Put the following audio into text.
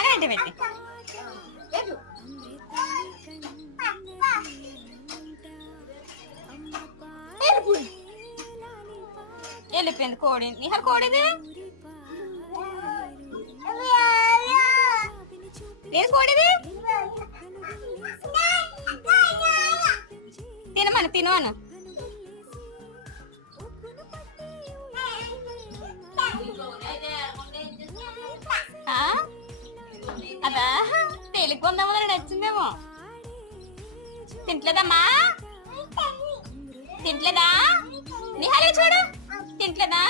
అగంటే పెట్టి వెళ్ళిపోయింది కోడి. నిహార్ కోడిది నేను కోడిది తినమను తినమను. అదా తేలిగ్గా ఉందామో నచ్చిందేమో. తింటలేదమ్మా తింటలేదా నిహాలి చూడు తింటలేదా.